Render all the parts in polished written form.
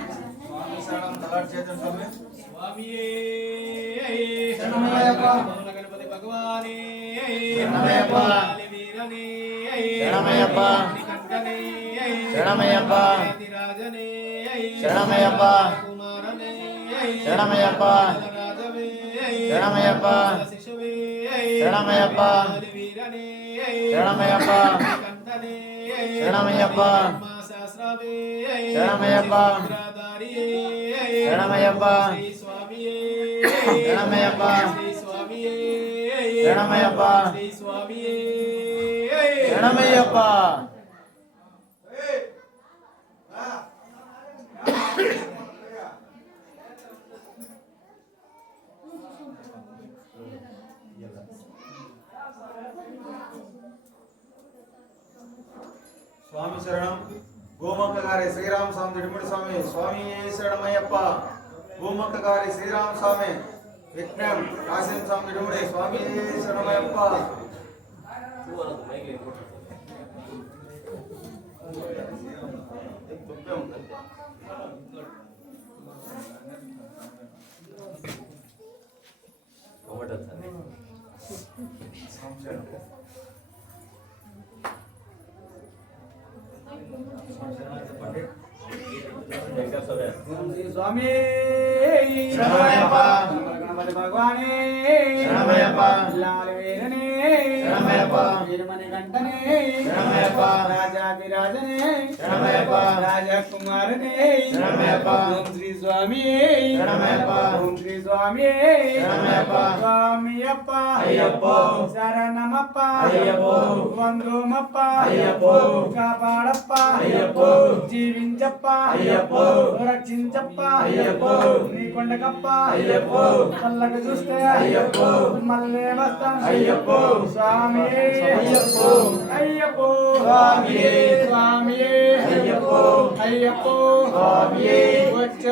స్వామి శరణం తలాట్ చేద్దాం స్వామి శరణమయ్యప్ప గణపతి భగవానే శరణమయ్యప్ప వీరనే శరణమయ్యప్ప కంఠనే శరణమయ్యప్ప రాజనే శరణమయ్యప్ప కుమారనే శరణమయ్యప్ప రాజవే శరణమయ్యప్ప శిశువే శరణమయ్యప్ప వీరనే శరణమయ్యప్ప కంఠనే శరణమయ్యప్ప శాస్త్రవే శరణమయ్యప్ప శరణమయ్యప్ప స్వామియే శరణమయ్యప్ప స్వామియే శరణమయ్యప్ప స్వామియే శరణమయ్యప్ప స్వామి శరణం గోమక్క గారి శ్రీరామ స్వామి తిరుమల స్వామి స్వామి శరణమయ్యప్ప గోమక్క గారి శ్రీరామ స్వామి విజ్ఞాన్ కాశీం స్వామి తిరుమల స్వామి శరణమయ్యప్ప స్వామి శరణమయ్యప్ప గణపతి భగవానే శరణమయ్యప్ప లాల వీరనే శరణమయ్యప్ప వీరమణి కంఠనే శరణమయ్యప్ప రాజాభిరాజనే శరణమయ్యప్ప రాజకుమారనే శరణమయ్యప్ప ఓం శ్రీ స్వామి శరణమయ్యప్ప ఓం శ్రీ స్వామి శరణమయ్యప్ప స్వామియప్ప అయ్యప్ప శరణమప్ప అయ్యప్ప వందోమప్ప అయ్యప్ప కాపాడప్ప అయ్యప్ప జీవించప్ప అయ్యప్ప రక్షించప్ప అయ్యప్ప నీ కొండకప్ప అయ్యప్ప కళ్ళకు చూస్తే అయ్యప్ప మళ్ళీ వస్తాం అయ్యప్ప స్వామి అయ్యప్ప అయ్యప్ప స్వామి స్వామి అయ్యప్ప అయ్యప్ప స్వామి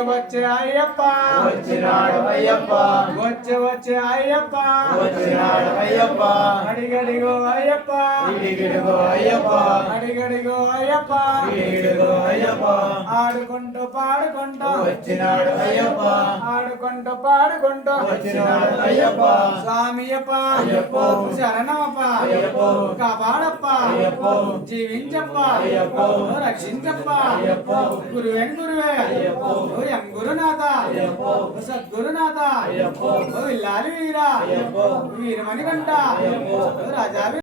వచ్చే అయ్యప్ప వచ్చినాడు అయ్యప్ప వచ్చే అయ్యప్ప వచ్చినాడు అయ్యప్ప అడిగడిగో అయ్యప్ప ఇడిగిడిగో అయ్యప్ప అడిగడిగో అయ్యప్ప ఇడిగిడిగో అయ్యప్ప ఆడుకుంటూ పాడుకుంటూ వచ్చినాడు అయ్యప్ప ఆడుకుంటూ పాడుకుంటూ వచ్చినాడు అయ్యప్ప స్వామియప్ప అయ్యప్ప శరణమప్ప అయ్యప్ప కాపాడప్ప అయ్యప్ప జీవించప్ప అయ్యప్ప రక్షించప్ప అయ్యప్ప గురువే అయ్యప్ప ఎం గురునాథ అయ్యప్ప సద్గురునాథ అయ్యప్ప ఇల్లాలి వీర అయ్యప్ప వీరమణికంఠ అయ్యప్ప రాజా